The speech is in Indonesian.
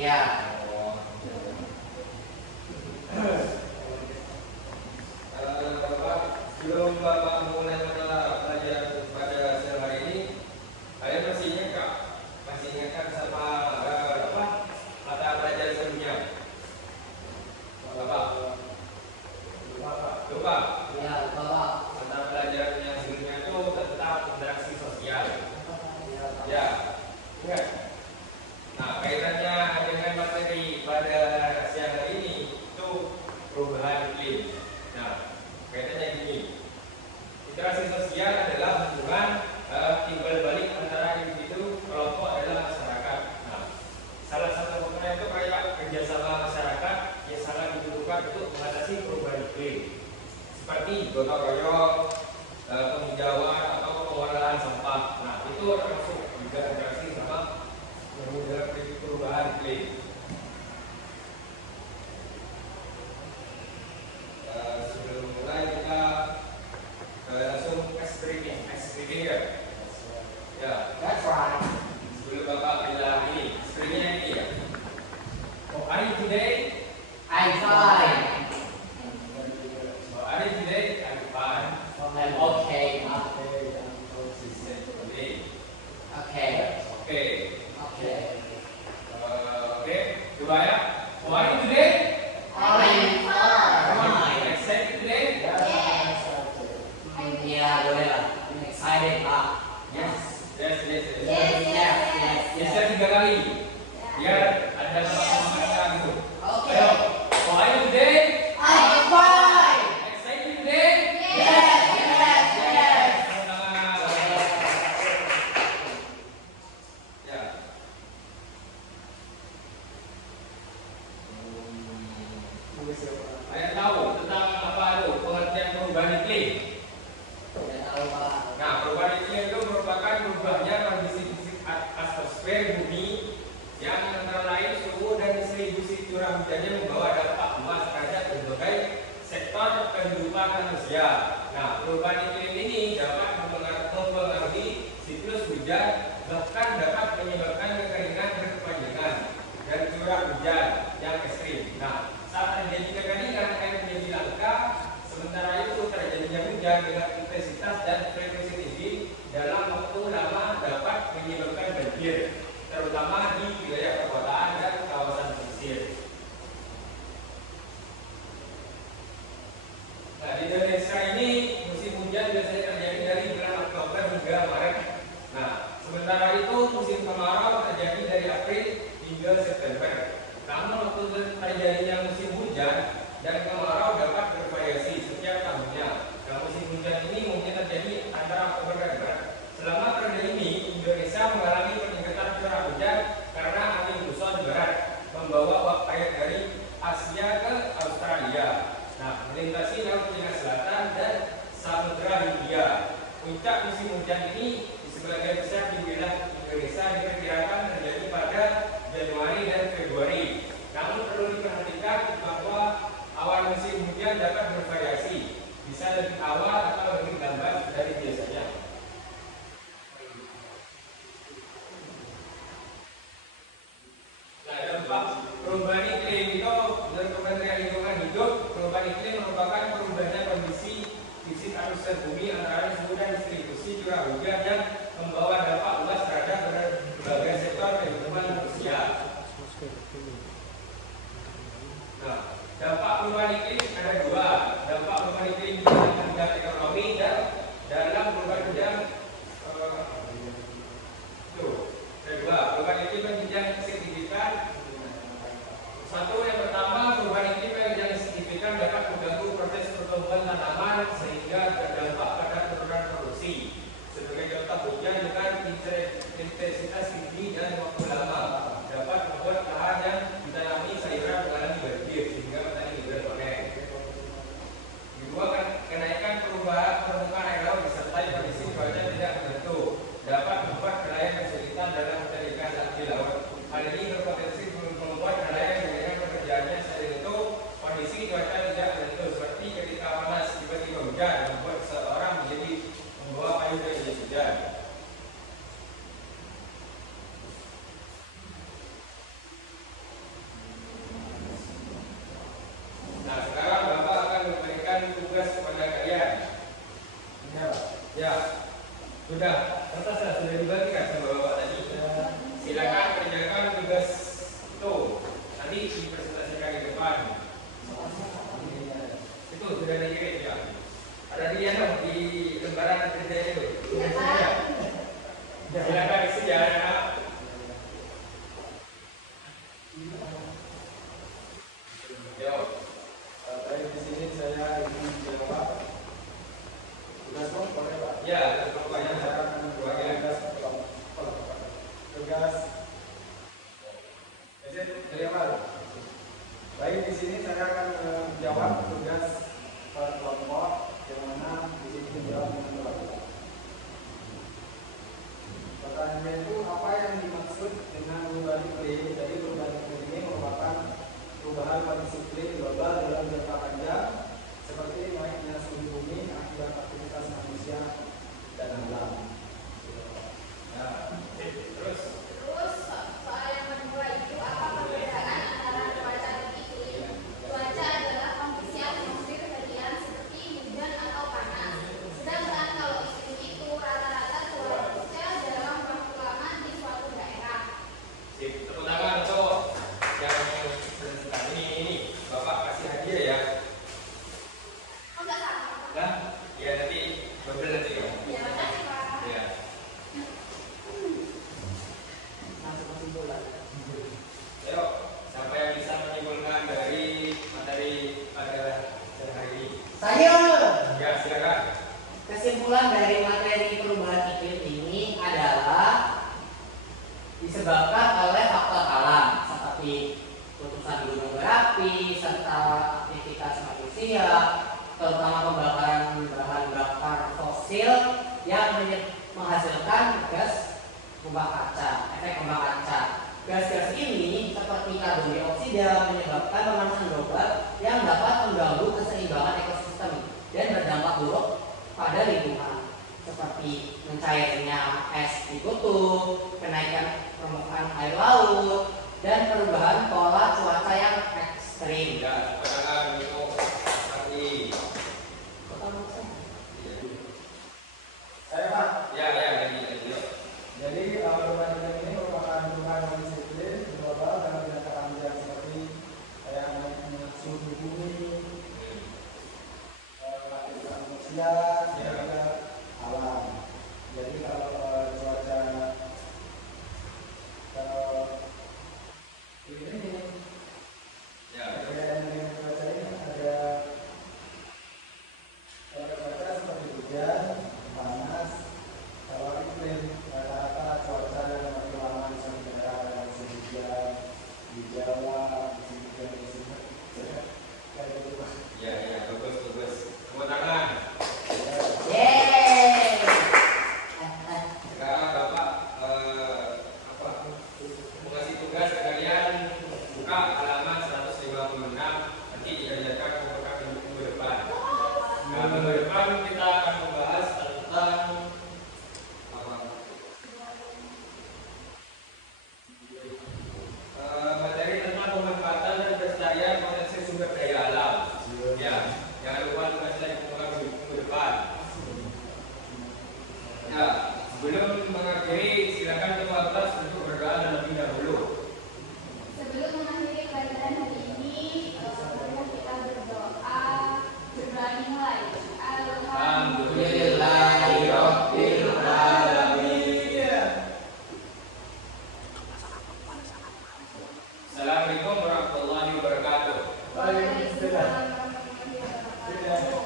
Ya. Bapak, sebelum Bapak mulai mata pelajaran pada siang hari ini, kalian masih ingat Kak? Masih ingatkan sama mata pelajaran sebelumnya? Bapak? Lupa? Ya, Bapak. Mata pelajaran yang sebelumnya itu tentang interaksi sosial. Ya, ingat? Nah, kaitannya dengan materi pada siang hari ini itu perubahan iklim. Nah, kaitannya gini. Interaksi sosial adalah hubungan timbal balik antara individu, kelompok adalah masyarakat. Nah, salah satu hubungan itu kayak kerjasama masyarakat yang sangat dibutuhkan untuk mengatasi perubahan iklim, seperti gotong royong, penghijauan atau pengolahan sampah. Nah, itu termasuk juga interaksi sama menghadapi perubahan iklim. Sebelum mulai kita langsung screening ya. Ya. That's right. Sebelum Bapak bilang ini, screeningnya ini ya. Oh, are you today? I'm fine. Oh, are you today? I'm fine. I'm okay. Okay. Okay. Okay. Okay. Coba ya. Oh, are you today? I'm fine. Excited today? Ya, boleh lah. I'm excited, Pak. Yes. Yes. Yes. Bisa 3 kali. Biar ada semangat gitu. Okay. Ayo. Oh, are you today? I'm fine. Excited today? Yes. Ya. Saya tahu tentang apa itu pengertian perubahan iklim. Nah, perubahan iklim itu merupakan berubahnya kondisi fisik atmosfer bumi yang antara lain suhu dan distribusi curah hujannya membawa dampak luas terhadap berbagai sektor kehidupan manusia. Nah, perubahan iklim ini dapat mempengaruhi siklus hujan, bahkan dapat menyebabkan kekeringan berkepanjangan dan curah hujan yang ekstrim. Nah, saat terjadi kekeringan, air menjadi langka, sementara itu terjadinya hujan dengan intensitas dan frekuensi tinggi dalam waktu lama dapat menyebabkan banjir, terutama di wilayah perkotaan dan kawasan pesisir. Nah, di Indonesia ini musim hujan biasanya terjadi dari bulan Oktober hingga Maret. Nah, sementara itu musim kemarau terjadi dari April hingga September. Namun waktu terjadinya musim hujan dan kemarau dapat bervariasi setiap tahunnya. Nah, musim hujan ini mungkin terjadi antara Oktober dan Maret. Selama periode ini, Indonesia mengalami peningkatan curah hujan karena angin muson barat membawa uap air dari Asia ke Australia. Nah, melintasi Laut Cina Selatan dan Samudra Hindia. Puncak musim hujan ini di sebagian besar di wilayah Indonesia diperkirakan terjadi pada Januari dan Februari. Namun perlu diperhatikan bahwa awal musim hujan dapat bervariasi, bisa lebih awal atau lebih lambat dari biasanya. Nah, dampak perubahan iklim itu menurut Kementerian Lingkungan Hidup, perubahan iklim merupakan perubahannya kondisi fisik atmosfer bumi antara suhu dan distribusi curah hujan yang membawa dampak luas terhadap berbagai sektor kehidupan manusia. Nah, dampak perubahan iklim ada dua. Dampak perubahan iklim dalam bidang ekonomi dan dalam perubahan bidang kedua, perubahan iklim yang bidang signifikan. Satu, yang pertama, perubahan iklim yang signifikan dapat mengganggu proses pertumbuhan tanaman sehingga berdampak pada penurunan produksi. Sebagai contoh, hujan dengan intensitas tinggi dan waktu lama dapat membuat lahan yang ditanami sayuran mengalami banjir sehingga petani tidak panen. Kedua, kenaikan perubahan permukaan air laut disertai kondisi cuaca tidak menentu dapat membuat nelayan kesulitan dalam mencari ikan di laut. Hal ini berpotensi membuat nelayan dengan pekerjaannya selain itu kondisi cuaca tidak menentu seperti ketika panas tiba-tiba hujan membuat seseorang menjadi membawa payung ke jas hujan. Sudah, kertas sudah dibagikan sama Bapak tadi. Silakan kerjakan tugas itu. Nanti dipresentasikan di depan. Itu sudah dikirim ya. Ada di di lembaran kerja itu. Silakan isi ya. Yo. Baik, di sini saya ingin menjawab tugas boleh Pak? Ya, pokoknya Saya akan menjawab tugas baik, di sini saya akan menjawab tugas kelompok yang mana di sini menjawab dengan kelompok. Pertanyaannya itu apa yang dimaksud dengan perubahan iklim? Jadi perubahan iklim ini merupakan perubahan kondisi iklim global dalam jangka panjang seperti naiknya suhu bumi akibat aktivitas manusia dan alam. Nah, terus Terus soal yang kedua itu apa perbedaan antara cuaca dan iklim? Cuaca adalah kondisi atmosfer harian seperti hujan atau panas. Sedangkan kalau iklim itu rata-rata cuaca dalam waktu lama di suatu daerah. sip, tepuk tangan untuk yang presentasi ini. Bapak kasih hadiah ya. Oh, enggak sama. Nah, ya nanti double nanti ya. Ya, makasih Pak. Ya. Ayo, siapa yang bisa menyimpulkan dari materi pada siang hari ini? Saya. Ya, silakan. Kesimpulan dari materi perubahan iklim ini adalah disebabkan oleh faktor alam seperti letusan gunung berapi serta aktivitas manusia, terutama pembakaran bahan bakar fosil yang menghasilkan gas rumah kaca, efek rumah kaca. Gas-gas ini seperti karbon dioksida menyebabkan pemanasan global yang dapat mengganggu keseimbangan ekosistem dan berdampak buruk pada lingkungan, seperti mencairnya es di kutub, kenaikan permukaan air laut, dan perubahan pola cuaca yang ekstrim. Ya, tepuk tangan untuk Sati. Saya Pak, Ya, jadi. jadi perubahan iklim ini merupakan perubahan kondisi iklim global dalam jangka panjang seperti kayak naiknya suhu bumi, aktivitas manusia, dan juga alam. Jadi kalau cuaca ini Ya, perbedaan dengan cuaca ini ada cuaca seperti hujan, panas. Kalau iklim rata-rata cuaca yang lebih lama di suatu daerah ada musim hujan di Jawa, musim hujan di sini, kayak gitu Pak. ya, bagus. Tepuk tangan. Yeay. Sekarang Bapak mengasih tugas ke kalian buka halaman 156, nanti diajarkan ke minggu depan. Nah, minggu depan kita akan membahas tentang apa? Materi tentang pemanfaatan dan pelestarian potensi sumber daya alam. Ya, jangan lupa tugasnya dikumpulkan minggu depan. Ya, sebelum mengakhiri, silakan ketua kelas untuk berdoa terlebih dahulu. Sebelum mengakhiri pelajaran hari ini, mari kita berdoa. Berani mulai. Alhamdulillahirabbil alamin. Assalamualaikum warahmatullahi wabarakatuh. Waalaikumsalam warahmatullahi wabarakatuh.